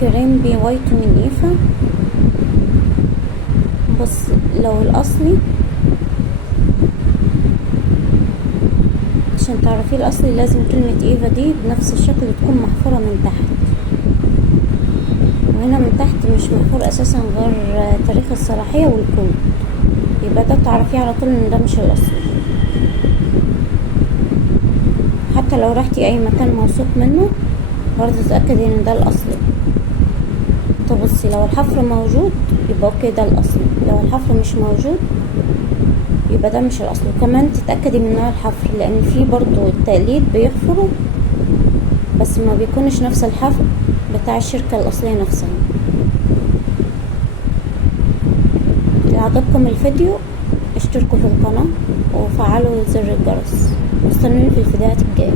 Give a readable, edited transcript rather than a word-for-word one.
كريم بي وايت من ايفا. بس لو الاصلي، عشان تعرفيه الاصلي لازم كلمة ايفا دي بنفس الشكل تكون محفورة من تحت، وهنا من تحت مش محفور اساسا غير تاريخ الصلاحية والكود، يبقى ده تعرفيه على طول ان ده مش الاصلي. حتى لو رحتي اي مكان موثوق منه برضه تتأكدي ان ده الاصلي. تبصي لو الحفر موجود يبقى اوكي ده الاصلي، لو الحفر مش موجود يبقى ده مش الاصل. وكمان تتأكدي من نوع الحفر، لان في برضو التقليد بيحفروا بس ما بيكونش نفس الحفر بتاع الشركة الاصلية نفسها. لو عجبكم الفيديو اشتركوا في القناة وفعلوا زر الجرس، واستنوني في الفيديوهات الجاية.